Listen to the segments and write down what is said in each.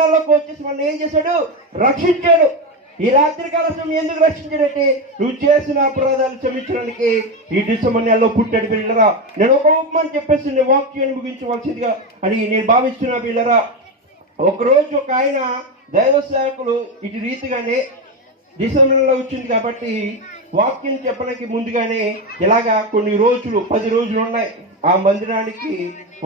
నెలలోకి వచ్చేసి మనం ఏం చేశాడు? రక్షించాడు. ఈ రాత్రికాల సమయం ఎందుకు రక్షించాడంటే నువ్వు చేసిన అపరాధాలు క్షమించడానికి ఈ డిసెంబర్ నెలలో పుట్టాడు పిల్లరా. నేను ఒక ఉపమానం చెప్పేసి నేను వాక్యాన్ని ముగించవలసిందిగా అని నేను భావిస్తున్నా పిల్లరా. ఒకరోజు ఒక ఆయన దైవ సేవకులు ఇటు రీతిగానే డిసెంబర్ నెలలో వచ్చింది కాబట్టి వాక్యం చెప్పడానికి ముందుగానే ఇలాగా కొన్ని రోజులు 10 రోజులు ఉన్నాయి ఆ మందిరానికి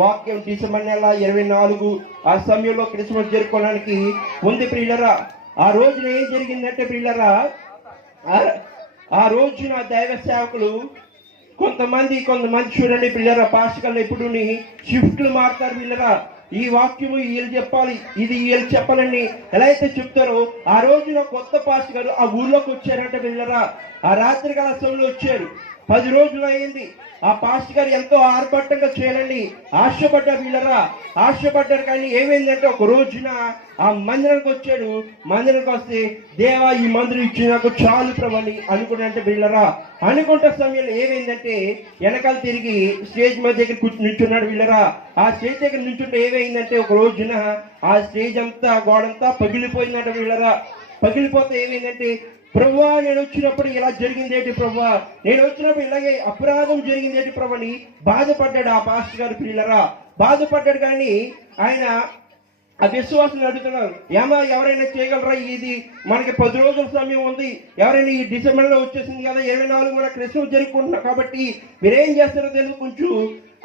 వాక్యం డిసెంబర్ నెల 24 ఆ సమయంలో క్రిస్మస్ జరుపుకోవడానికి ఉంది ప్రియులరా. ఆ రోజున ఏం జరిగిందంటే ప్రియులరా, ఆ రోజున దైవ సేవకులు కొంతమంది చూడండి ప్రియులరా, పాస్టర్లు ఎప్పుడు షిఫ్ట్లు మారుతారు ప్రియులరా. ఈ వాక్యము వీళ్ళు చెప్పాలి, ఇది వీళ్ళు చెప్పాలని ఎలా అయితే చెప్తారో ఆ రోజున కొత్త పాస్టర్ గారు ఆ ఊర్లోకి వచ్చారంట పిల్లరా. ఆ రాత్రికాల సమయంలో వచ్చారు. 10 రోజులు అయింది. ఆ పాస్టర్ గారు ఎంతో ఆర్భాటంగా చేయాలని ఆశపడ్డారు పిల్లరా. ఆశపడ్డారు కానీ ఏమైందంటే ఒక రోజున ఆ మందిరానికి వచ్చాడు. మందిరానికి వస్తే దేవా ఈ మందిరం ఇచ్చి నాకు చాలు ప్రభని అనుకున్నంటే పిల్లరా. అనుకుంటే సమయంలో ఏమైందంటే వెనకాల తిరిగి స్టేజ్ మధ్య దగ్గర నిల్చున్నాడు పిల్లరా. ఆ స్టేజ్ దగ్గర నిల్చుంటే ఏమైందంటే ఒక రోజున ఆ స్టేజ్ అంతా గోడంతా పగిలిపోయిందంట పిల్లరా. పగిలిపోతే ఏమైందంటే ప్రభువా నేను వచ్చినప్పుడు ఇలా జరిగిందేంటి ప్రభువా, నేను వచ్చినప్పుడు ఇలాగే అపరాధం జరిగిందేంటి ప్రభు అని బాధపడ్డాడు ఆ పాస్టర్ గారు పిల్లరా. బాధపడ్డాడు కానీ ఆయన ఆ విశ్వాసం అడుగుతున్నారు, ఏమా ఎవరైనా చేయగలరా, ఇది మనకి 10 రోజుల సమయం ఉంది, ఎవరైనా ఈ డిసెంబర్లో వచ్చేసింది కదా 24 కూడా క్రిస్మస్ జరుపుకుంటున్నాం కాబట్టి మీరేం చేస్తారో తెలుసు, కొంచెం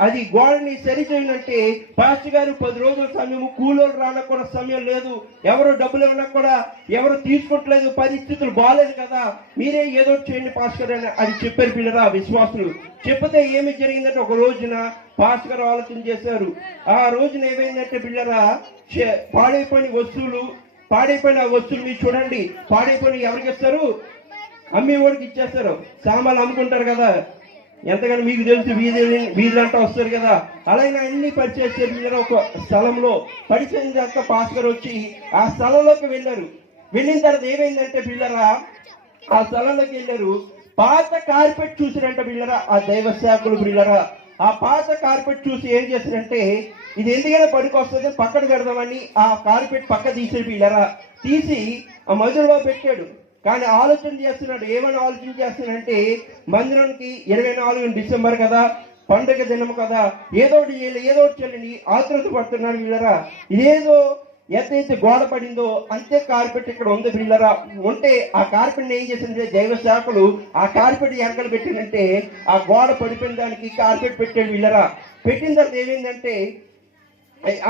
అది గోడని సరి చేయాలంటే పాస్టర్ గారు 10 రోజుల సమయం కూలోళ్ళు రానకు కూడా సమయం లేదు, ఎవరు డబ్బులు ఇవ్వనా కూడా ఎవరు తీసుకుంటలేదు, పరిస్థితులు బాగాలేదు కదా, మీరే ఏదో చేయండి పాస్టర్ అని అది చెప్పారు పిల్లరా విశ్వాసులు. చెప్తే ఏమి జరిగిందంటే ఒక రోజున పాస్టర్ గారు ఆలోచన చేశారు. ఆ రోజున ఏమైందంటే పిల్లరా, పాడైపోయిన వస్తువులు మీరు చూడండి, పాడైపోయిన ఎవరికి ఇస్తారు? అమ్మేవాడికి ఇచ్చేస్తారు. సామాన్లు అమ్ముకుంటారు కదా, ఎంతగానో మీకు తెలుసు, వీధులంటూ వస్తారు కదా, అలాగే అన్ని పరిచయం చేసిన ఒక స్థలంలో పరిచయం చేస్తా పాస్ గారు వచ్చి ఆ స్థలంలోకి వెళ్ళారు. వెళ్ళిన తర్వాత ఏమైందంటే పిల్లరా, ఆ స్థలంలోకి వెళ్ళారు. పాత కార్పెట్ చూసిరంట పిల్లరా ఆ దైవ సేవకులు పిల్లరా. ఆ పాత కార్పెట్ చూసి ఏం చేశారంటే ఇది ఎందుకైనా పనికి వస్తుంది పక్కన పెడదామని ఆ కార్పెట్ పక్క తీసే పిల్లరా. తీసి ఆ మధ్యలో పెట్టాడు. కానీ ఆలోచన చేస్తున్నాడు, ఏమని ఆలోచన చేస్తున్నాడంటే మందిరానికి 24 డిసెంబర్ కదా, పండుగ దినం కదా, ఏదో చెల్లిని ఆతృత పడుతున్నాడు వీళ్ళరా. ఇదేదో ఎంతైతే గోడ పడిందో అంతే కార్పెట్ ఇక్కడ ఉంది వీళ్ళరా. ఉంటే ఆ కార్పెట్ ఏం చేసిందంటే దైవ శాఖలు ఆ కార్పెట్ వెనకలు పెట్టిందంటే ఆ గోడ పడిపోయిన దానికి కార్పెట్ పెట్టాడు వీళ్ళరా. పెట్టిన తర్వాత ఏమైందంటే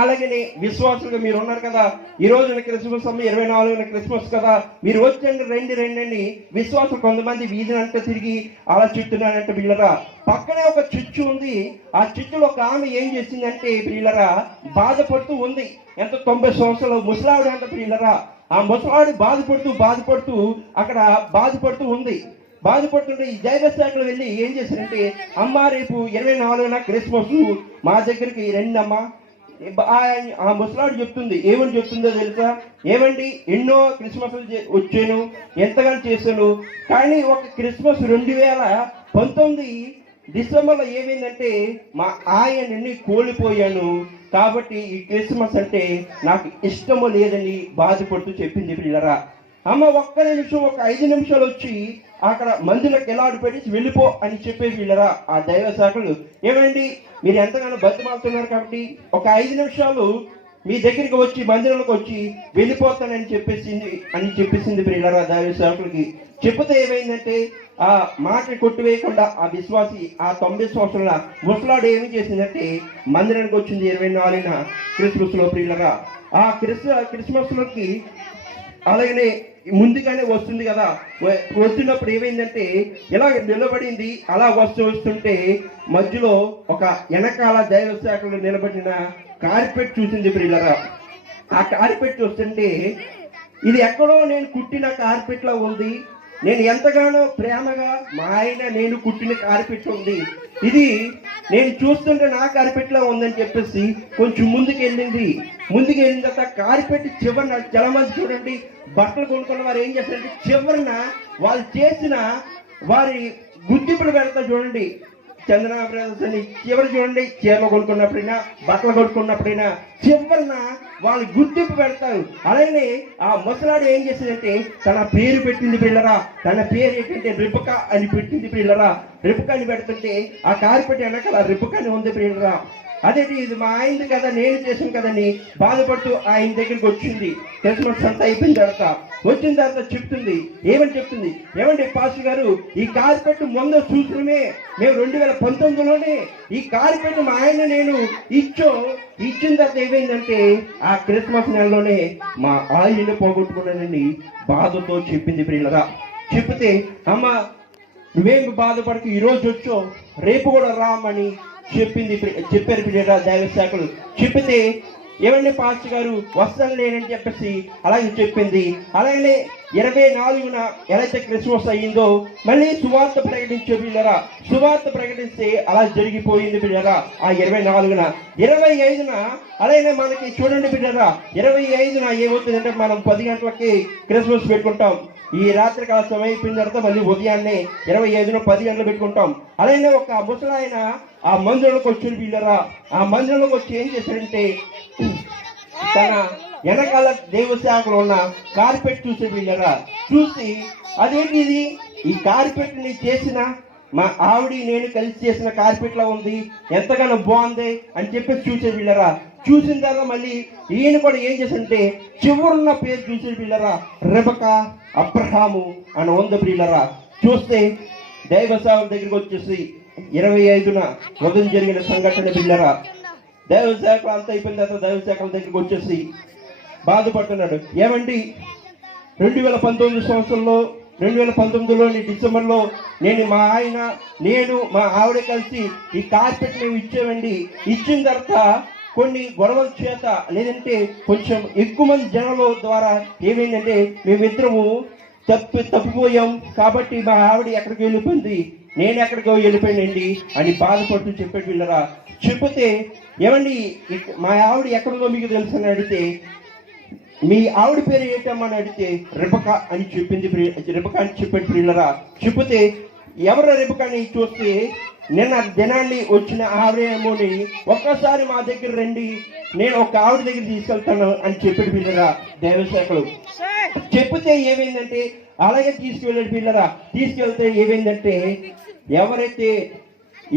అలాగనే విశ్వాసులుగా మీరు ఉన్నారు కదా, ఈ రోజున క్రిస్మస్ సమయం 24 క్రిస్మస్ కదా, మీరు వచ్చండి రండి విశ్వాసం కొంతమంది వీధినంతా తిరిగి అలా చెప్తున్నారంటే పిల్లరా. పక్కనే ఒక చిచ్చు ఉంది. ఆ చిచ్చులో ఒక ఆమె ఏం చేసిందంటే పిల్లరా బాధపడుతూ ఉంది. ఎంత 90 సంవత్సరాలు ముసలావిడ అంట పిల్లరా. ఆ ముసలావిడ బాధపడుతూ అక్కడ బాధపడుతూ ఉంది. బాధపడుతుంటే ఈ దైవ శాఖలు వెళ్ళి ఏం చేశారంటే, అమ్మ రేపు 24 క్రిస్మస్ మా దగ్గరికి రండి అమ్మా. ఆ ముసలాడు చెప్తుంది, ఏమని చెప్తుందో తెలుసా, ఏమండి ఎన్నో క్రిస్మస్ వచ్చాను, ఎంతగానో చేశాను, కానీ ఒక క్రిస్మస్ 2019 డిసెంబర్లో ఏమైందంటే మా ఆయన్ని కోల్పోయాను, కాబట్టి ఈ క్రిస్మస్ అంటే నాకు ఇష్టము లేదని బాధపడుతూ చెప్పింది పిల్లరా. అమ్మ ఒక్క నిమిషం, ఒక 5 నిమిషాలు వచ్చి అక్కడ మందులకు ఎలా పెట్టి వెళ్ళిపో అని చెప్పేసి వీళ్ళరా. ఆ దైవ శాఖలు ఏమండి మీరు ఎంతగానో బతిమాలుతున్నారు కాబట్టి ఒక 5 నిమిషాలు మీ దగ్గరికి వచ్చి మందిరంలోకి వచ్చి వెళ్ళిపోతానని చెప్పేసింది వీళ్ళరా దైవ శాఖలకి. చెప్తే ఏమైందంటే ఆ మాట కొట్టివేయకుండా ఆ విశ్వాసి ఆ 90 సంవత్సరాల ముసలాడు ఏమి చేసిందంటే మందిరానికి వచ్చింది 24 క్రిస్మస్ లో ప్రియులరా. ఆ క్రిస్మస్ లోకి అలాగనే ముందుగానే వస్తుంది కదా, వస్తున్నప్పుడు ఏమైందంటే ఇలా నిలబడింది. అలా వస్తుంటే మధ్యలో ఒక వెనకాల దైవ శాఖలో నిలబడిన కార్పెట్ చూసింది ప్రియులరా. ఆ కార్పెట్ చూస్తుంటే ఇది ఎక్కడో నేను కుట్టిన కార్పెట్ లా ఉంది, నేను ఎంతగానో ప్రేమగా మా ఆయన నేను కుట్టిన కార్పెట్ ఉంది, ఇది నేను చూస్తుంటే నా కార్పెట్ లా ఉందని చెప్పేసి కొంచెం ముందుకు వెళ్ళిన తర్వాత కార్పెట్ చివరిన చాలా మంది చూడండి బట్టలు కొనుక్కున్న వారు ఏం చేస్తారంటే చివరిన వాళ్ళు చేసిన వారి గుర్తింపులు పెడతా చూడండి, చందన బ్రదర్స్ అని చివరి చూడండి, చీరలు కొనుక్కున్నప్పుడైనా బట్టలు కొనుక్కున్నప్పుడైనా చివరిన వాళ్ళు గుర్తింపు పెడతారు. అలాగే ఆ ముసలాడు ఏం చేసిందంటే తన పేరు పెట్టింది పిల్లరా. తన పేరు ఏంటంటే రిబకా అని పెట్టింది పిల్లరా. రిబకా అని పెడుతుంటే ఆ కార్పెట్ వెనకాల రిబకా అని ఉంది పిల్లరా. అదేంటి ఇది మా ఆయనది కదా, నేను చేసాను కదని బాధపడుతూ ఆయన దగ్గరికి వచ్చింది. క్రిస్మస్ అంతా అయిపోయిన తర్వాత వచ్చిన తర్వాత చెప్తుంది, ఏమని చెప్తుంది, ఏమండి పాస్టర్ గారు ఈ కార్పెట్ ముందు చూసినమే మేము 2019లోనే ఈ కార్పెట్ మా ఆయన నేను ఇచ్చిన తర్వాత ఏమైందంటే ఆ క్రిస్మస్ నెలలోనే మా ఆయన్ని పోగొట్టుకున్నానని బాధతో చెప్పింది పిల్లరా. చెప్తే అమ్మ నువ్వేమి బాధపడకు, ఈరోజు వచ్చో రేపు కూడా రామని చెప్పారు పిల్లరా దైవ శాఖలు. చెప్పితే ఏమండి పాస్టర్ గారు వస్తాను లేనని చెప్పేసి అలాగే చెప్పింది. అలాగే 24న ఎలాగైతే క్రిస్మస్ అయ్యిందో మళ్ళీ సువార్త ప్రకటించే పిల్లరా. సువార్త ప్రకటిస్తే అలా జరిగిపోయింది పిల్లరా. ఆ 24న 25న అలాగే మనకి చూడండి పిల్లరా, 25న ఏమవుతుందంటే మనం 10 గంటలకి క్రిస్మస్ పెట్టుకుంటాం. ఈ రాత్రి కాల సమయం అయిపోయిన తర్వాత మళ్ళీ ఉదయాన్నే 25న 10 గంటలు పెట్టుకుంటాం. అలాగే ఒక ముసలాయన ఆ మందిరంలోకి వచ్చి పిల్లరా, ఆ మందిరంలోకి వచ్చి ఏం చేశాడంటే తన వెనకాల దేవశాఖలో ఉన్న కార్పెట్ చూసి పిల్లరా. చూసి అదేంటి ఇది, ఈ కార్పెట్ ని చేసిన మా ఆవిడ నేను కలిసి చేసిన కార్పెట్ లా ఉంది, ఎంతగానో బాగుంది అని చెప్పేసి చూసే పిల్లరా. చూసిన తర్వాత మళ్ళీ ఈయన కూడా ఏం చేశాడంటే చివరున్న పేరు చూసే పిల్లరా, రెబకా అబ్రహాము అని ఉంది పిల్లరా. చూస్తే దైవ సేవల దగ్గరికి వచ్చేసి 25న ఉదయం జరిగిన సంఘటన పిల్లరా. దైవ శాఖ అంతా అయిపోయిన తర్వాత దైవ శాఖల దగ్గరికి వచ్చేసి బాధపడుతున్నాడు. ఏమండి 2019 సంవత్సరంలో 2019లోని డిసెంబర్లో నేను మా ఆవిడ కలిసి ఈ కార్పెట్ మేము ఇచ్చామండి. ఇచ్చిన తర్వాత కొన్ని గొడవల చేత లేదంటే కొంచెం ఎక్కువ మంది జనాల ద్వారా ఏమైందంటే మేమిద్దరము తప్పిపోయాం కాబట్టి మా ఆవిడ ఎక్కడికి వెళ్ళిపోయింది, నేను ఎక్కడికో వెళ్ళిపోయానండి అని బాధపడుతూ చెప్పాడు పిల్లరా. చెప్తే ఏమండి మా ఆవిడ ఎక్కడికో మీకు తెలుసు అని అడిగితే మీ ఆవిడ పేరు ఏంటమ్మని అడిగితే రెబకా అని చెప్పాడు పిల్లరా. చెప్తే ఎవరు రెబకాని చూస్తే నిన్న దినాన్ని వచ్చిన ఆవిడేమోని ఒక్కసారి మా దగ్గర రండి, నేను ఒక ఆవిడ దగ్గర తీసుకెళ్తాను అని చెప్పాడు పిల్లరా దైవశాఖలు. చెప్తే ఏమైందంటే అలాగే తీసుకువెళ్ళాడు పిల్లరా. తీసుకెళ్తే ఏమైందంటే ఎవరైతే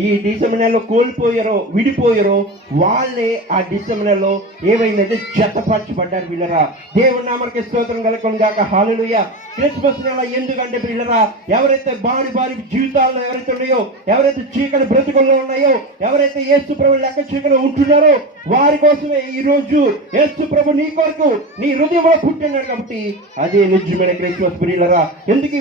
ఈ డిసెంబర్ నెలలో కోల్పోయారో విడిపోయారో వాళ్ళే ఆ డిసెంబర్ నెలలో ఏమైందంటే జతపరచబడ్డారు పిల్లరా. దేవుని నామమునకు స్తోత్రం కలుగును గాక. హల్లెలూయా. క్రిస్మస్ నెల ఎందుకంటే పిల్లరా ఎవరైతే భారీ జీవితాల్లో ఎవరైతే ఉన్నాయో, ఎవరైతే చీకటి బ్రతుకుల్లో ఉన్నాయో, ఎవరైతే యేసు ప్రభు లెక్క చీకటి ఉంటున్నారో వారి కోసమే ఈ రోజు యేసు ప్రభు నీ కొరకు నీ హృదయంలో పుట్టినాడు. కాబట్టి అదే నిజమైన క్రిస్మస్ పిల్లరా. ఎందుకు